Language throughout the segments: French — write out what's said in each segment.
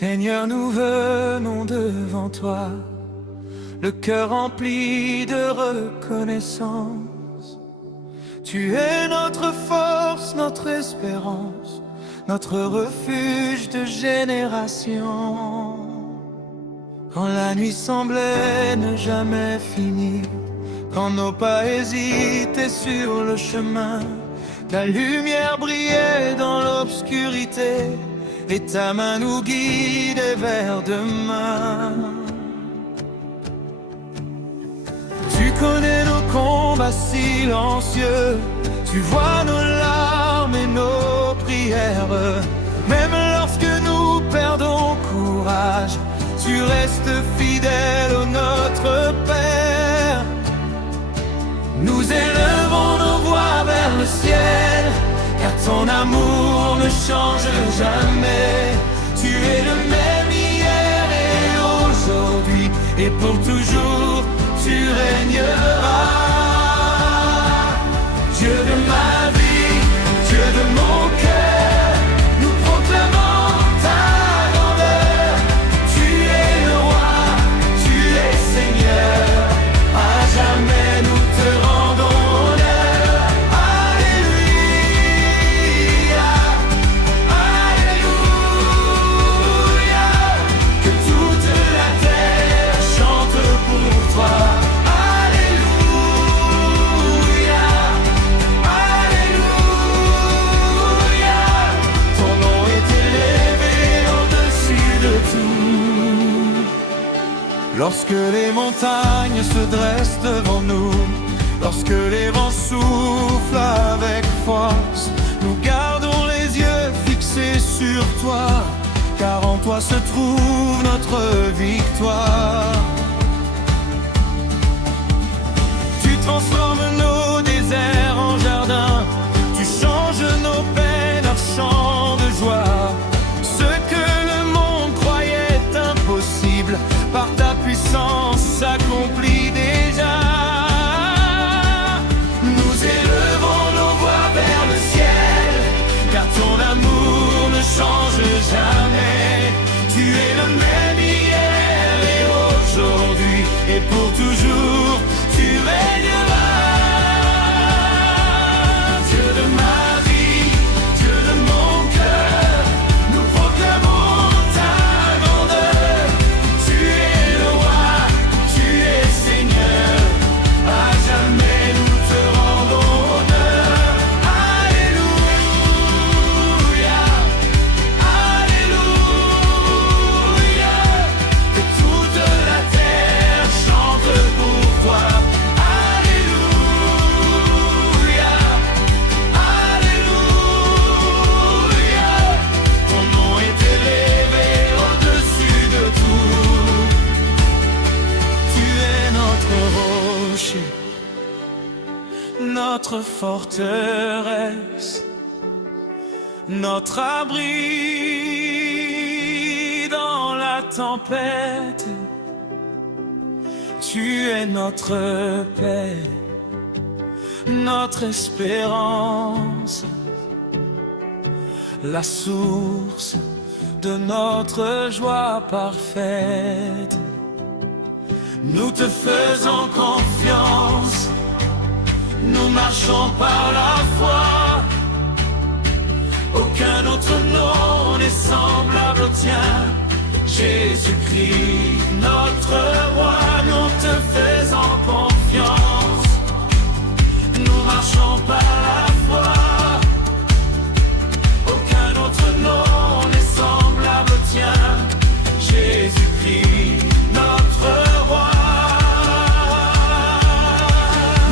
Seigneur, nous venons devant toi, le cœur rempli de reconnaissance. Tu es notre force, notre espérance, notre refuge de génération. Quand la nuit semblait ne jamais finir, quand nos pas hésitaient sur le chemin, ta lumière brillait dans l'obscurité et ta main nous guidait vers demain. Tu connais nos combats silencieux, tu vois nos larmes et nos prières. Même lorsque nous perdons courage, tu restes fidèle au Notre Père. Nous élevons nos voix vers le ciel, car ton amour ne change jamais. Tu es le même hier et aujourd'hui, et pour toujours tu régneras. Dieu de ma vie, Dieu de mon cœur, nous proclamons ta grandeur. Tu es le roi, tu es Seigneur, à jamais nous te rendons honneur. Alléluia, Alléluia, que toute la terre chante pour toi. Alléluia, Alléluia, ton nom est élevé au-dessus de tout. Lorsque les montagnes se dressent devant nous, lorsque les vents soufflent avec force, nous gardons les yeux fixés sur toi, car en toi se trouve notre victoire. Tu transformes nos déserts en jardins, tu changes nos peines en chants de joie. Ce que le monde croyait impossible, par ta puissance s'accomplit déjà. Nous élevons nos voix vers le ciel, car ton amour ne change jamais. Tu es le même hier et aujourd'hui, et pour toujours tu régneras. Dieu de ma vie, Dieu de mon cœur, nous proclamons ta grandeur. Tu es le roi, tu es Seigneur, à jamais nous te rendons honneur. Alléluia, Alléluia, que toute la terre chante pour toi. Alléluia, Alléluia, ton nom est élevé au-dessus de tout. Tu es notre rocher, notre forteresse, notre abri dans la tempête. Tu es notre paix, notre espérance, la source de notre joie parfaite. Nous te faisons confiance, nous marchons par la foi. Aucun autre nom n'est semblable au tien, Jésus-Christ, notre roi. Nous te faisons confiance, nous marchons par la foi. Aucun autre nom n'est semblable au tien, Jésus-Christ, notre roi.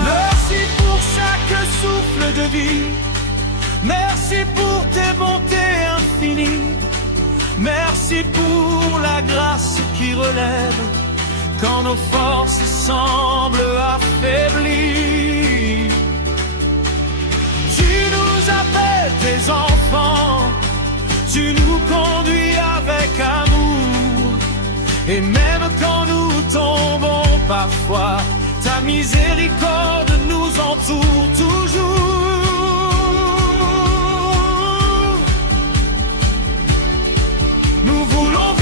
Merci pour chaque souffle de vie, merci pour tes bontés infinies, merci pour la grâce qui relève quand nos forces semblent affaiblies. Tu nous appelles tes enfants, tu nous conduis avec amour, et même quand nous tombons parfois, ta miséricorde nous entoure toujours. Nous voulons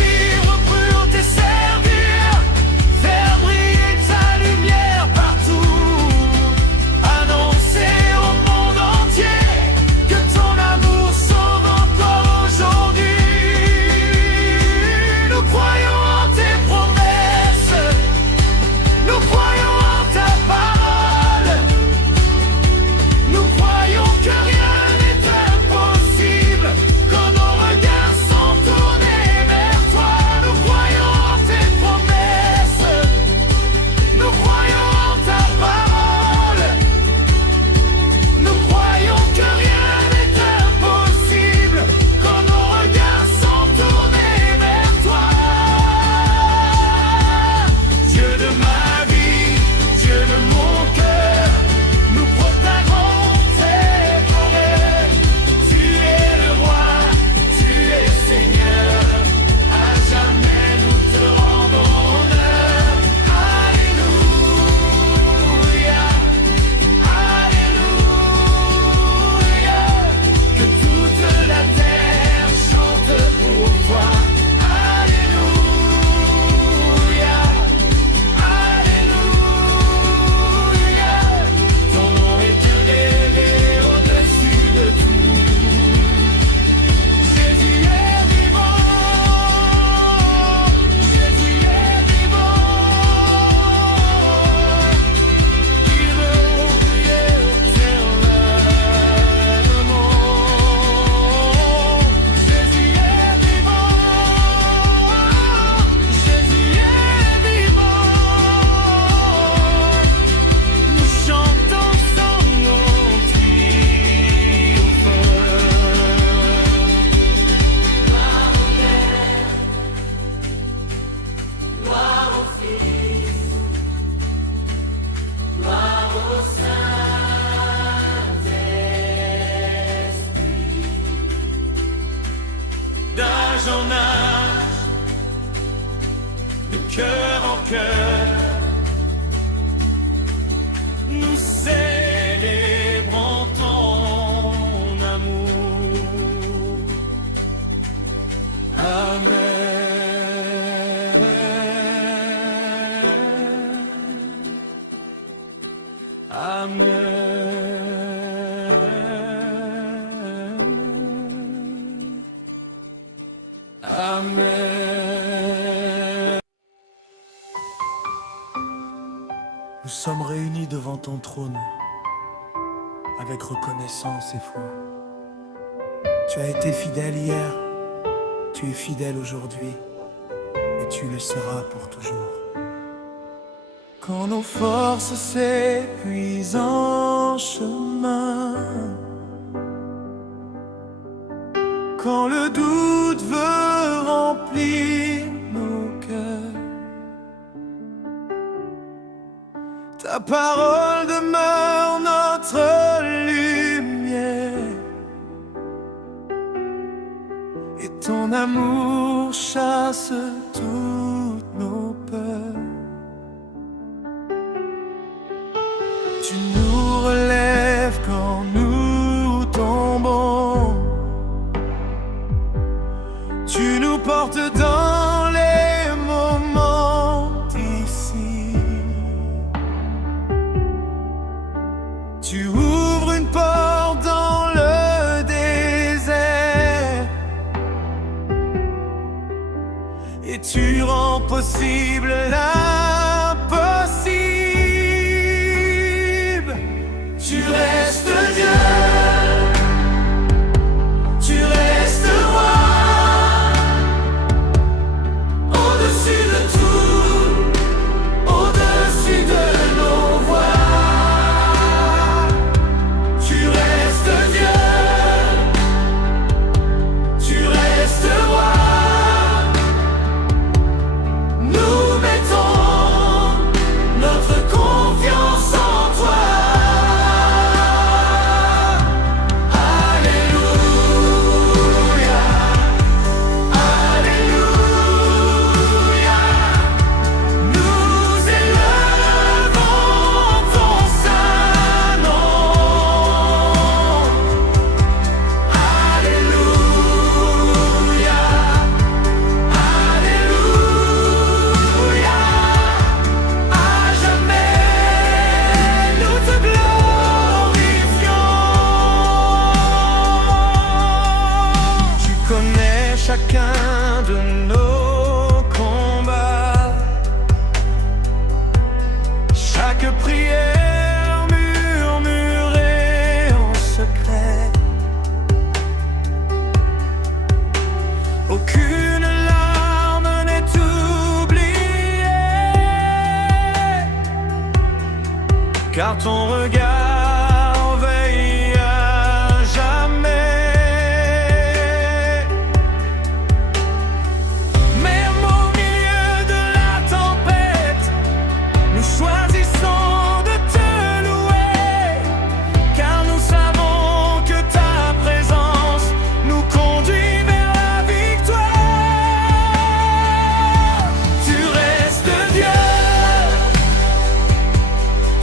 cœur. Nous célébrons ton amour. Amen. Amen. Amen. Nous sommes réunis devant ton trône avec reconnaissance et foi. Tu as été fidèle hier, tu es fidèle aujourd'hui et tu le seras pour toujours. Quand nos forces s'épuisent en chemin, quand le doute veut remplir nos cœurs, ta parole demeure notre lumière et ton amour chasse toutes nos peurs. Tu nous relèves quand nous tombons, tu nous portes dans les moments difficiles. Tu ouvres une porte dans le désert et tu rends possible l'impossible. Tu restes Dieu, tu restes roi, au-dessus de tout, au-dessus de nos voix. Tu restes Dieu, tu restes roi. Nous mettons notre confiance en toi. Chacun de nos combats, chaque prière murmurée en secret, aucune larme n'est oubliée, car ton regard veille à jamais.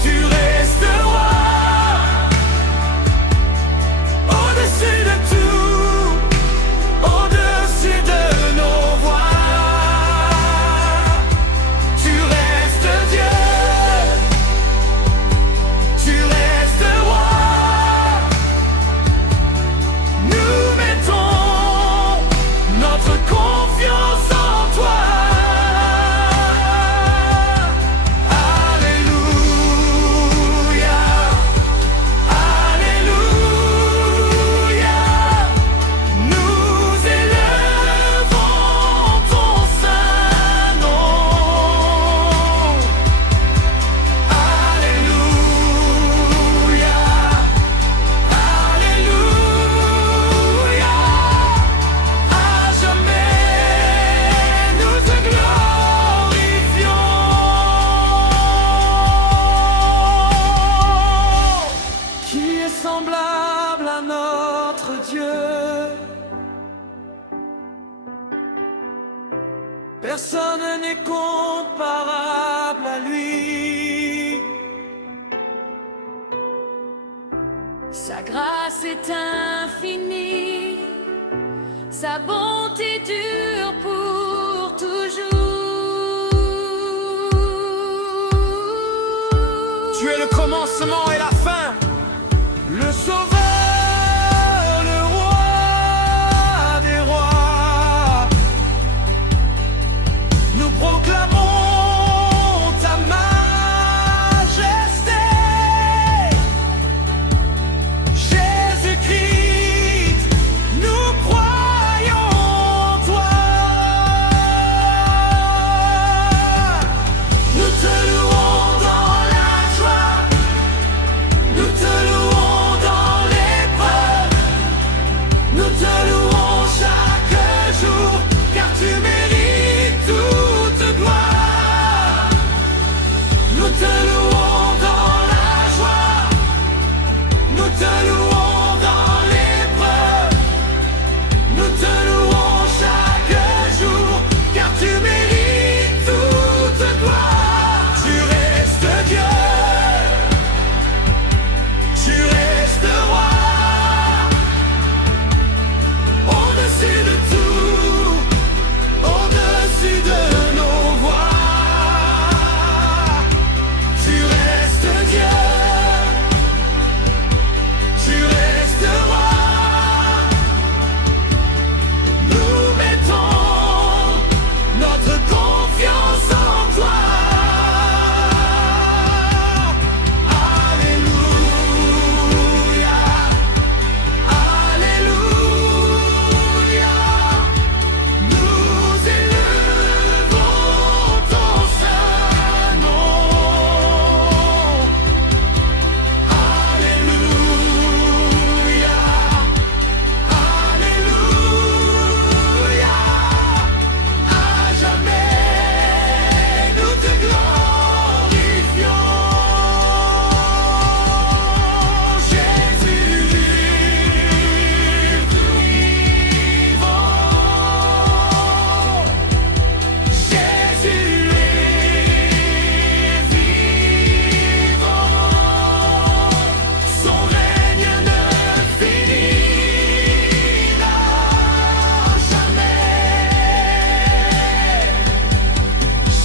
Tu restes roi. Personne n'est comparable à lui. Sa grâce est infinie, sa bonté dure pour toujours. Tu es le commencement et la fin, le sauveur, le roi des rois. Nous proclamons ta majesté, Jésus-Christ, nous croyons en toi. Nous te louons dans la joie, nous te louons dans l'épreuve, nous te louons chaque jour, car tu mérites toute gloire. Nous te louons dans la joie, nous te louons dans l'épreuve, nous te louons chaque jour, car tu mérites toute gloire. Tu restes Dieu, tu restes roi, au-dessus de tout, au-dessus de nos voix. Tu restes Dieu, tu restes roi. Nous mettons notre confiance en toi. Alléluia, Alléluia. Nous élevons ton saint nom. Alléluia, Alléluia. À jamais nous te glorifions. Jésus vivant, Jésus est vivant, son règne ne finira jamais.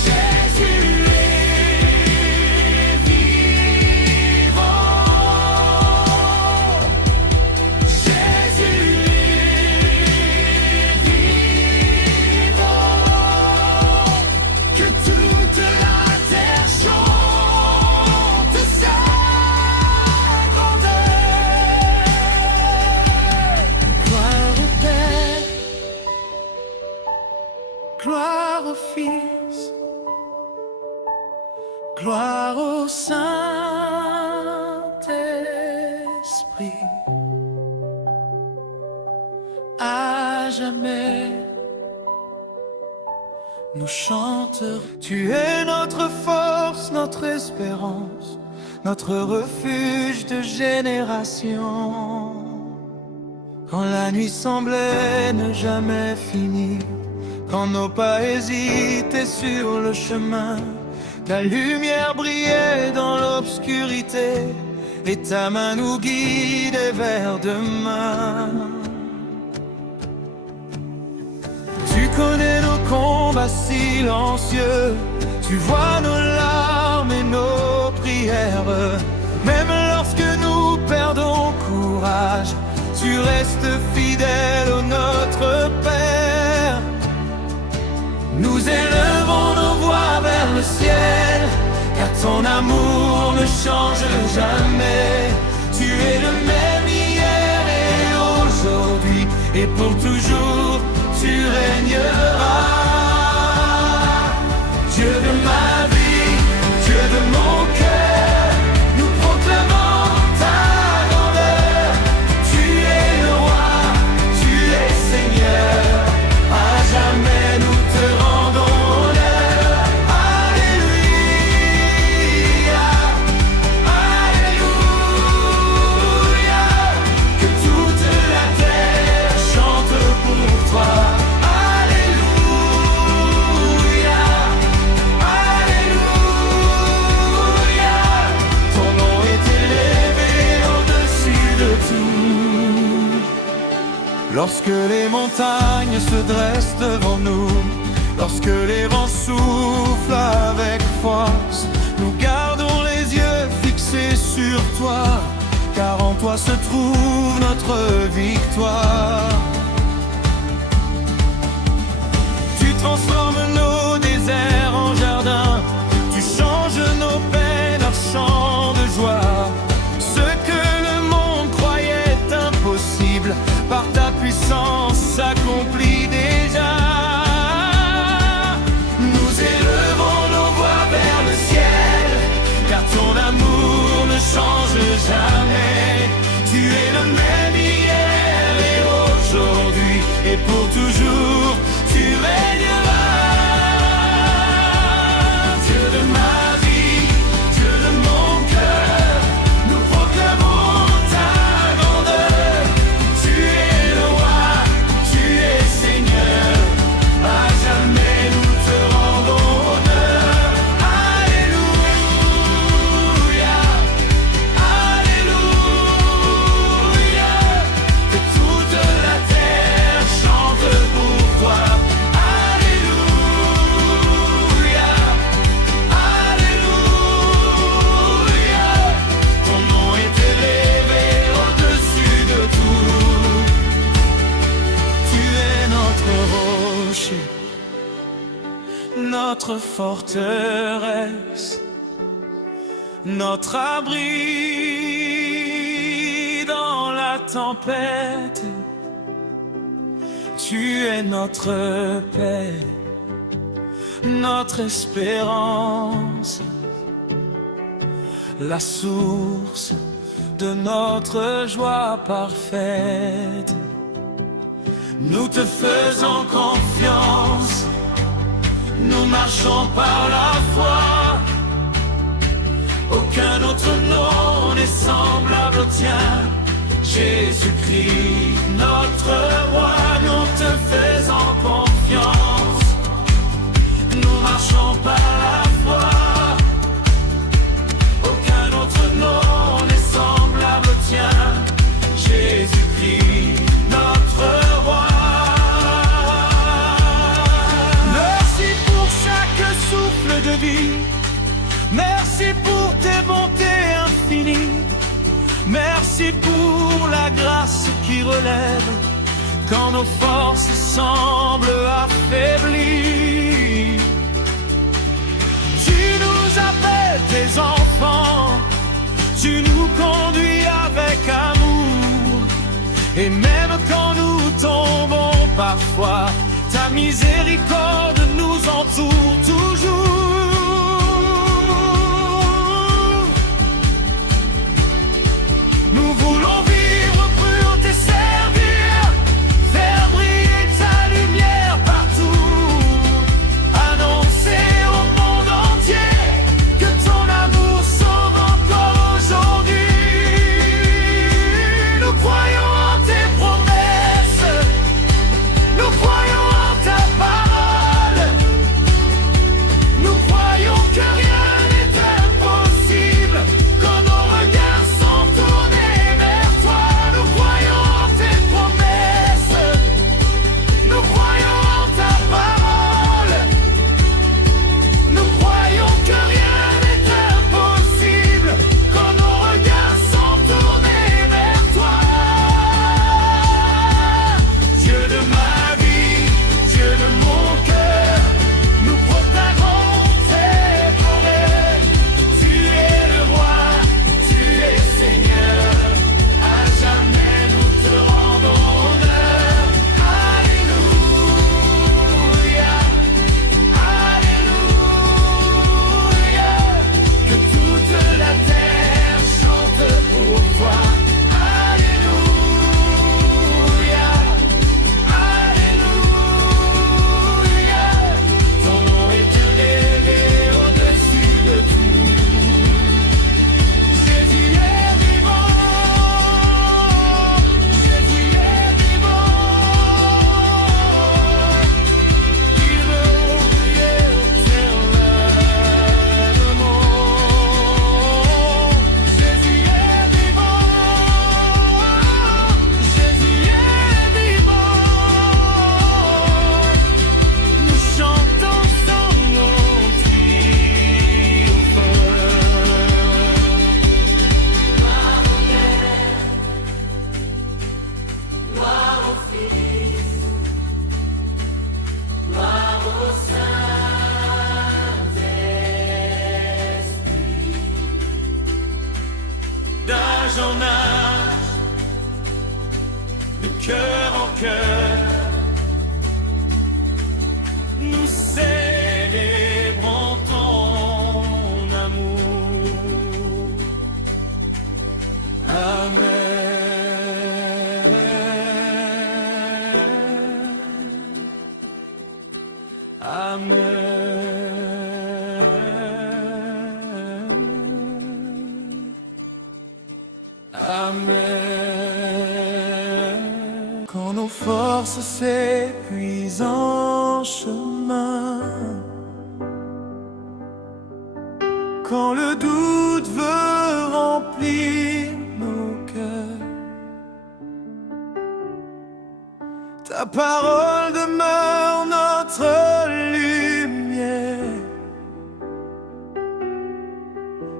Jésus est vivant, Jésus est vivant. Que toute la terre chante sa grandeur. Gloire au Père, gloire au Fils, gloire au Saint-Esprit, à jamais nous chanterons. Tu es notre force, notre espérance, notre refuge de génération. Quand la nuit semblait ne jamais finir, quand nos pas hésitaient sur le chemin, ta lumière brillait dans l'obscurité et ta main nous guidait vers demain. Tu connais nos combats silencieux, tu vois nos larmes et nos prières. Même lorsque nous perdons courage, tu restes fidèle au notre Père. Nous élevons nos voix vers le ciel, car ton amour ne change jamais. Tu es le même hier et aujourd'hui, et pour toujours tu régneras. Dieu de ma vie, Dieu de mon cœur, nous proclamons ta grandeur. Tu es le roi, tu es Seigneur, à jamais nous te rendons honneur. Alléluia, Alléluia. Que toute la terre chante pour toi. Alléluia. Lorsque les montagnes se dressent devant nous, lorsque les vents soufflent avec force, nous gardons les yeux fixés sur toi, car en toi se trouve notre victoire. Tu transformes nos déserts en jardins, tu changes nos peines en chants de joie. Ce que le monde croyait impossible, par ta puissance s'accomplit déjà. Nous élevons nos voix vers le ciel, car ton amour ne change jamais. Tu es le même hier et aujourd'hui, et pour toujours tu régneras. Dieu de ma vie, Dieu de mon cœur, nous proclamons ta grandeur. Tu es le roi, tu es Seigneur, à jamais nous te rendons honneur. Alléluia, Alléluia, que toute la terre chante pour toi. Alléluia, Alléluia, ton nom est élevé au-dessus de tout. Tu es notre rocher, notre forteresse, notre abri dans la tempête. Tu es notre paix, notre espérance, la source de notre joie parfaite. Nous te faisons confiance, nous marchons par la foi. Aucun autre nom n'est semblable au tien, Jésus-Christ, notre roi. Nous te faisons confiance, nous marchons par la foi. Aucun autre nom n'est semblable au tien, Jésus-Christ, notre roi. Merci pour chaque souffle de vie, merci pour tes bontés infinies, merci pour la grâce qui relève quand nos forces semblent affaiblies. Tu nous appelles tes enfants, tu nous conduis avec amour, et même quand nous tombons parfois, ta miséricorde nous entoure toujours. Nous voulons vivre pour te servir, faire briller ta lumière partout, annoncer au monde entier que ton amour sauve encore aujourd'hui. Nous croyons en tes promesses, nous croyons en ta parole. cœurs. Nous célébrons ton amour. Amen. Amen. Amen. Quand nos forces s'épuisent en chemin, quand le doute veut remplir nos cœurs, ta parole demeure notre lumière,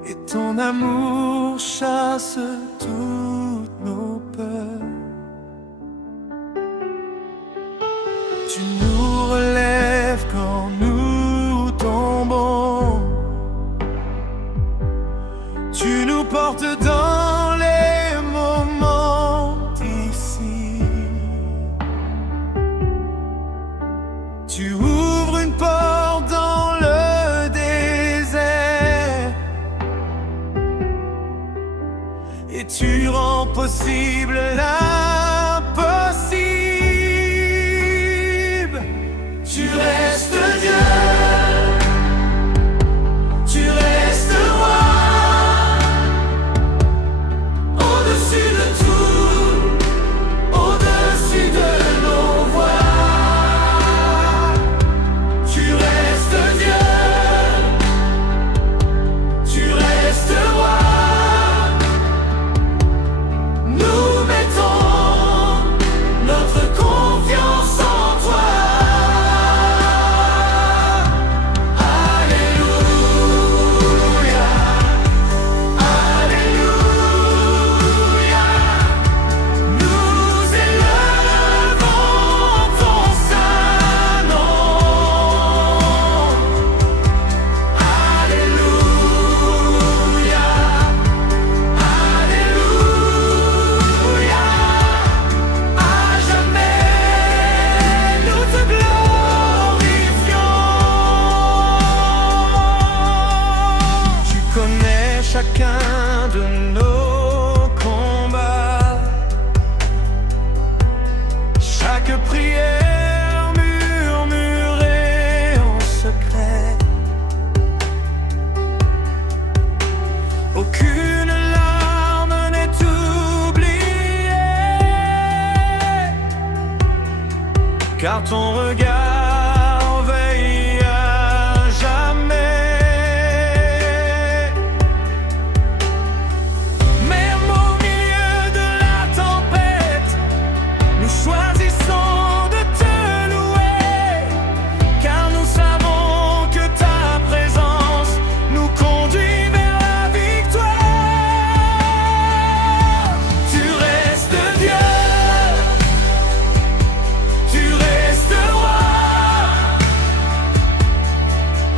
et ton amour chasse toutes nos peurs. Tu nous relèves quand nous tombons, tu nous portes dans les moments difficiles. Tu ouvres une porte dans le désert, et tu rends possible l'impossible. Tu restes Dieu, tu restes roi, au-dessus de tout, au-dessus de nos voix. Tu restes Dieu, tu restes roi. Nous mettons notre confiance en toi. Alléluia, Alléluia. Nous élevons ton saint nom. Alléluia, Alléluia. À jamais nous te glorifions. Tu connais chacun de nos combats, chaque prière murmurée en secret. Aucune larme n'est oubliée, car ton regard veille à jamais. Même au milieu de la tempête, nous choisissons de te louer, car nous savons que ta présence nous conduit vers la victoire. Tu restes Dieu, tu restes roi,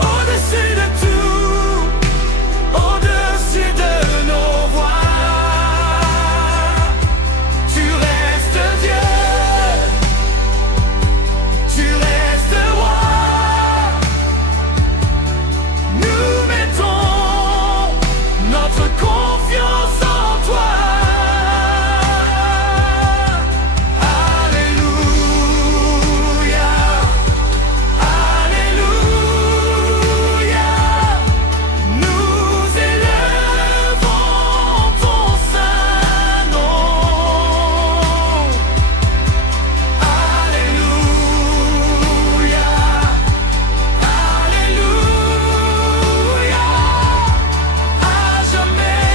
au-dessus de tout, au-dessus de nos voix. Tu restes Dieu, tu restes roi. Nous mettons notre confiance en toi. Alléluia, Alléluia. Nous élevons ton saint nom. Alléluia, Alléluia. À jamais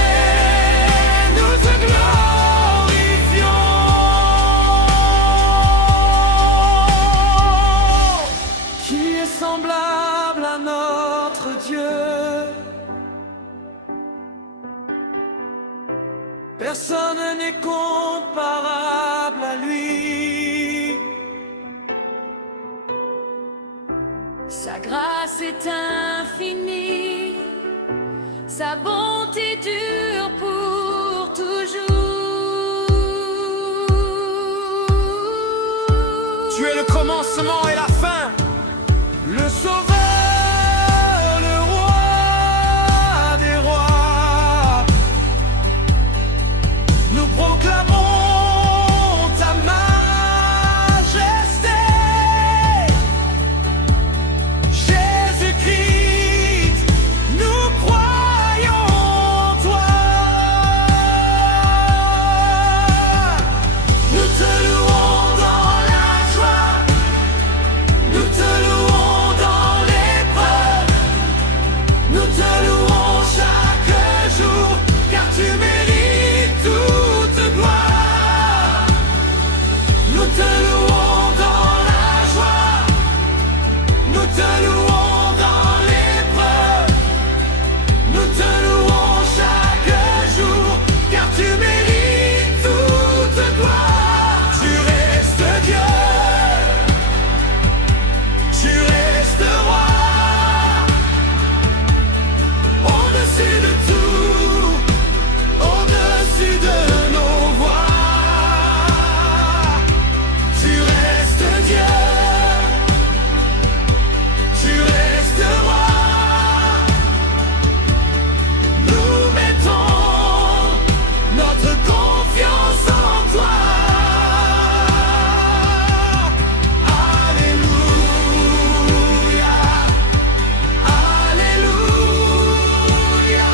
nous te glorifions. Qui est semblable à notre Dieu? Personne n'est comparable à lui. Sa grâce est infinie, sa bonté dure pour toujours. commencement et la fin. Le Sauveur, le Roi des rois. Nous proclamons ta majesté. Jésus-Christ, nous croyons en toi. Nous te louons dans la joie. Nous te louons dans l'épreuve. Nous te louons chaque jour, car tu mérites toute gloire. Nous te louons dans la joie. Nous te louons dans l'épreuve. Nous te louons chaque jour, car tu mérites toute gloire. Tu restes Dieu. Tu restes roi, au-dessus de tout, au-dessus de nos voix. Tu restes Dieu, tu restes roi. Nous mettons notre confiance en toi. Alléluia, Alléluia,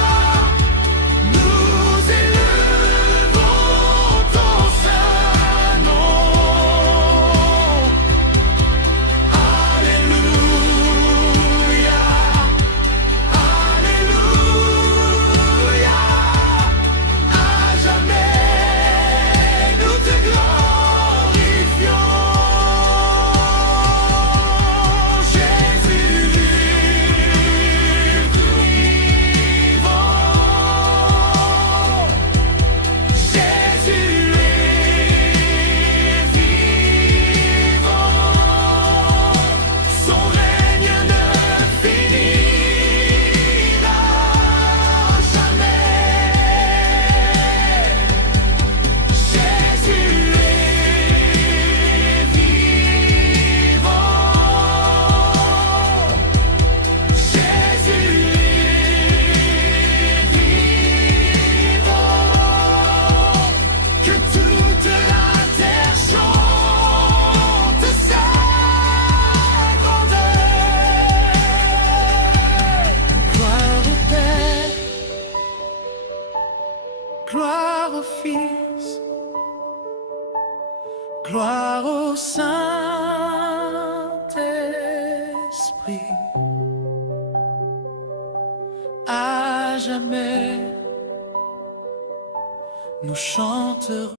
nous élevons ton saint nom. Alléluia, Alléluia, à jamais nous te glorifions. Jésus vivant, Jésus est vivant, son règne ne finira jamais. Jésus est vivant, Jésus est vivant, que toute la terre chante sa grandeur. Gloire au Père, gloire au Fils, gloire au Saint-Esprit, à jamais nous chanterons.